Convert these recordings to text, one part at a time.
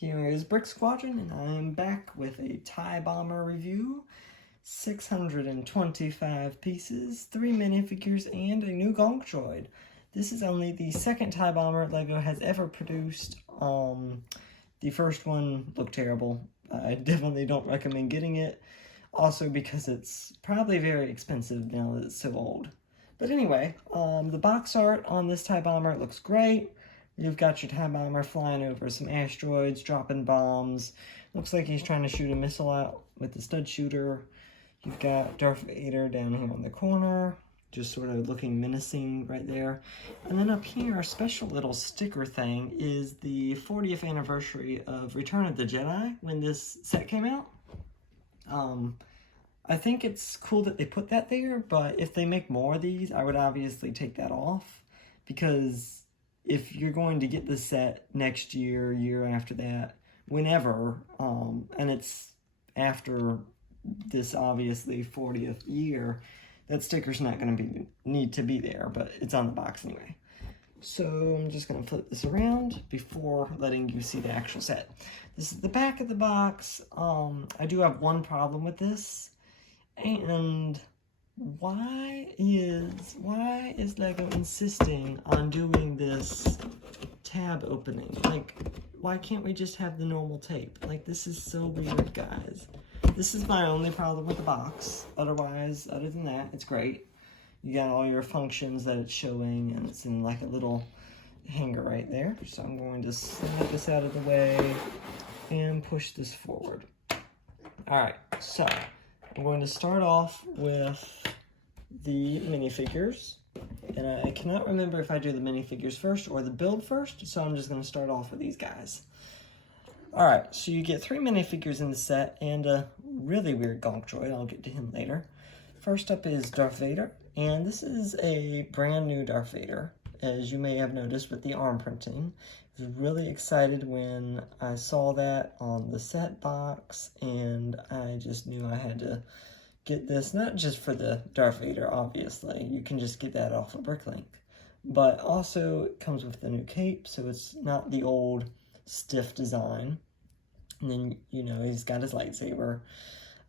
Here is Brick Squadron, and I am back with a TIE Bomber review. 625 pieces, 3 minifigures, and a new Gonk droid. This is only the second TIE Bomber LEGO has ever produced. The first one looked terrible. I definitely don't recommend getting it. Also because it's probably very expensive now that it's so old. But anyway, the box art on this TIE Bomber looks great. You've got your TIE Bomber flying over some asteroids, dropping bombs. Looks like he's trying to shoot a missile out with the stud shooter. You've got Darth Vader down here in the corner, just sort of looking menacing right there. And then up here, a special little sticker thing is the 40th anniversary of Return of the Jedi when this set came out. I think it's cool that they put that there, but if they make more of these, I would obviously take that off, because if you're going to get this set next year, year after that, whenever, and it's after this obviously 40th year, that sticker's not going to need to be there, but it's on the box anyway. So I'm just going to flip this around before letting you see the actual set. This is the back of the box. I do have one problem with this, and why is LEGO insisting on doing this tab opening? Like, why can't we just have the normal tape? Like, this is so weird, guys. This is my only problem with the box. Otherwise, other than that, it's great. You got all your functions that it's showing, and it's in like a little hanger right there. So I'm going to slide this out of the way and push this forward. Alright, so I'm going to start off with the minifigures. And I cannot remember if I do the minifigures first or the build first, so I'm just going to start off with these guys. Alright, so you get 3 minifigures in the set and a really weird Gonk droid. I'll get to him later. First up is Darth Vader, and this is a brand new Darth Vader, as you may have noticed with the arm printing. I was really excited when I saw that on the set box, and I just knew I had to get this, not just for the Darth Vader, obviously. You can just get that off of Bricklink. But also, it comes with the new cape, so it's not the old stiff design. And then, you know, he's got his lightsaber.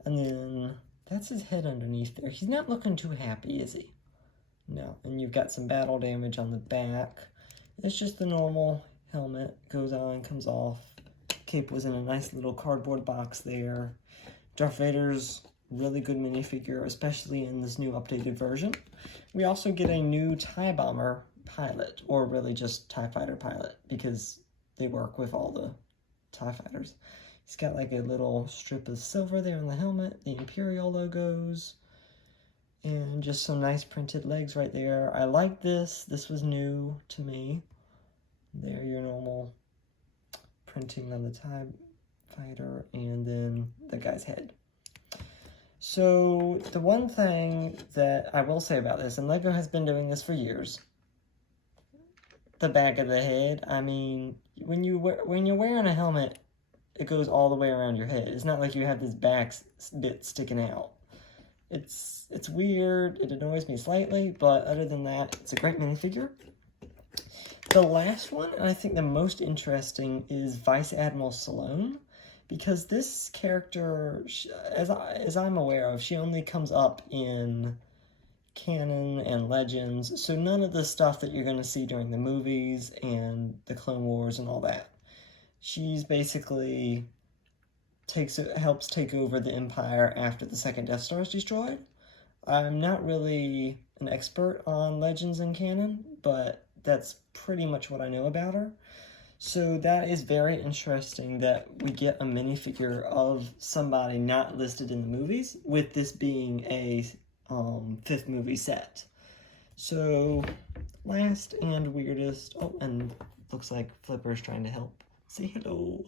And then, that's his head underneath there. He's not looking too happy, is he? No. And you've got some battle damage on the back. It's just the normal helmet. Goes on, comes off. Cape was in a nice little cardboard box there. Darth Vader's really good minifigure, especially in this new updated version. We also get a new TIE Bomber pilot, or really just TIE Fighter pilot, because they work with all the TIE Fighters. He's got like a little strip of silver there on the helmet, the Imperial logos, and just some nice printed legs right there. I like this. This was new to me. There, your normal printing on the TIE Fighter, and then the guy's head. So, the one thing that I will say about this, and LEGO has been doing this for years, the back of the head, I mean, when you're wearing a helmet, it goes all the way around your head. It's not like you have this back bit sticking out. It's weird, it annoys me slightly, but other than that, it's a great minifigure. The last one, and I think the most interesting, is Vice Admiral Salone, because this character, as I'm aware of, she only comes up in canon and Legends, so none of the stuff that you're going to see during the movies and the Clone Wars and all that. She's basically helps take over the Empire after the second Death Star is destroyed. I'm not really an expert on Legends and canon, but that's pretty much what I know about her. So that is very interesting that we get a minifigure of somebody not listed in the movies, with this being a 5th movie set. So, last and weirdest, oh, and looks like Flipper's trying to help. Say hello.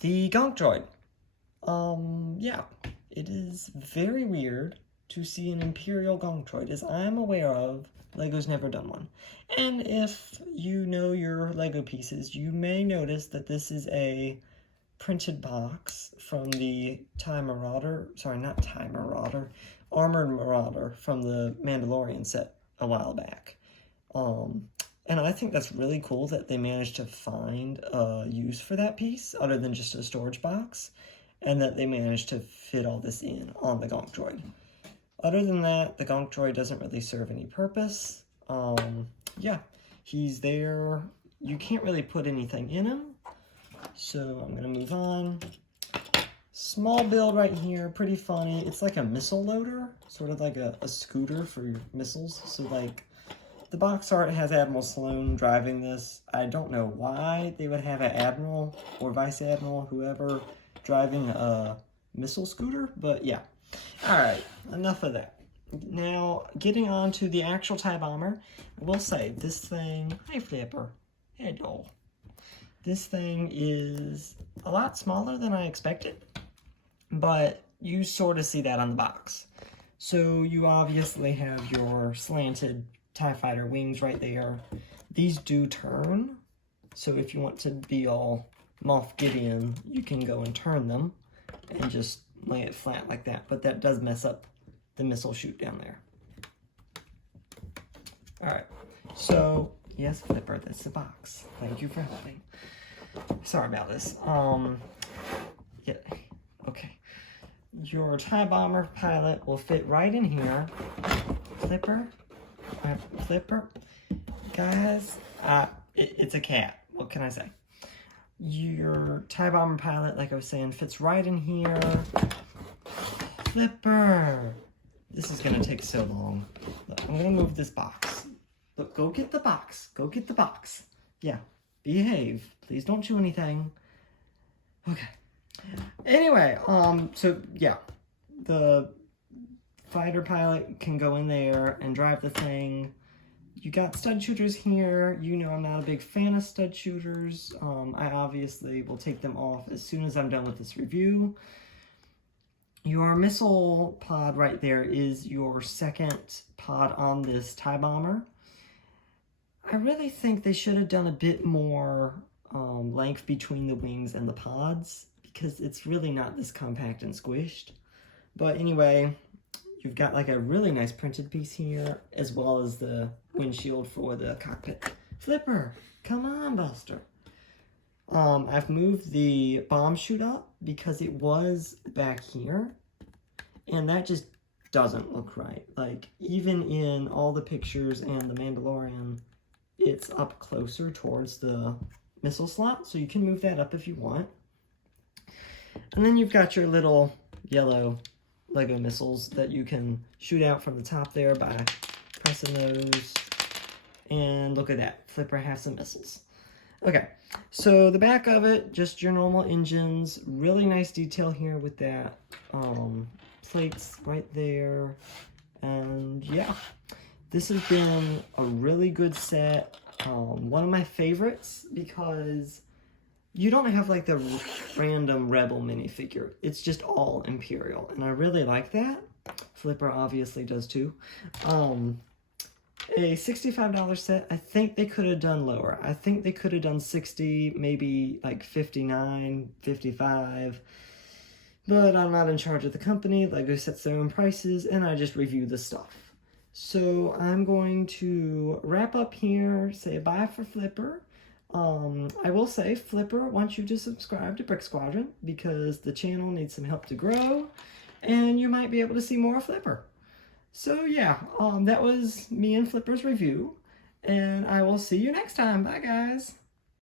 The Gonk droid. Yeah, it is very weird to see an Imperial Gonk droid. As I'm aware of, LEGO's never done one. And if you know your LEGO pieces, you may notice that this is a printed box from the Armored Marauder from the Mandalorian set a while back. And I think that's really cool that they managed to find a use for that piece other than just a storage box, and that they managed to fit all this in on the Gonk Droid. Other than that, the Gonk Droid doesn't really serve any purpose. Yeah, he's there. You can't really put anything in him. So I'm going to move on. Small build right here, pretty funny. It's like a missile loader, sort of like a scooter for your missiles. So like, the box art has Admiral Sloan driving this. I don't know why they would have an Admiral or Vice Admiral, whoever, driving a missile scooter, but yeah. Alright, enough of that. Now, getting on to the actual TIE Bomber, I will say, this thing, hi Flipper, hello. This thing is a lot smaller than I expected, but you sort of see that on the box. So you obviously have your slanted TIE Fighter wings right there. These do turn, so if you want to be all Moff Gideon, you can go and turn them and just lay it flat like that, but that does mess up the missile chute down there. Alright, so, yes, Flipper, that's the box. Thank you for helping. Sorry about this. Yeah, okay. Your TIE Bomber pilot will fit right in here. Flipper? Flipper? Guys, it's a cat. What can I say? Your TIE Bomber pilot, like I was saying, fits right in here. Flipper! This is gonna take so long. Look, I'm gonna move this box. Look, go get the box. Go get the box. Yeah, behave. Please don't chew anything. Okay. Anyway, so yeah, the fighter pilot can go in there and drive the thing. You got stud shooters here. You know I'm not a big fan of stud shooters. I obviously will take them off as soon as I'm done with this review. Your missile pod right there is your second pod on this TIE Bomber. I really think they should have done a bit more length between the wings and the pods, because it's really not this compact and squished. But anyway, you've got like a really nice printed piece here, as well as the windshield for the cockpit. Flipper, come on, Buster. I've moved the bomb chute up because it was back here, and that just doesn't look right. Like, even in all the pictures and the Mandalorian, it's up closer towards the missile slot, so you can move that up if you want. And then you've got your little yellow Lego missiles that you can shoot out from the top there by pressing those. And look at that, Flipper has some missiles. Okay, so the back of it, just your normal engines. Really nice detail here with that plates right there. And yeah, this has been a really good set. One of my favorites, because you don't have like the random Rebel minifigure. It's just all Imperial, and I really like that. Flipper obviously does too. A $65 set, I think they could have done lower. I think they could have done 60, maybe like 59, 55. But I'm not in charge of the company. Lego sets their own prices, and I just review the stuff. So I'm going to wrap up here, say bye for Flipper. I will say Flipper wants you to subscribe to Brick Squadron because the channel needs some help to grow, and you might be able to see more Flipper. So yeah, that was me and Flipper's review, and I will see you next time. Bye, guys.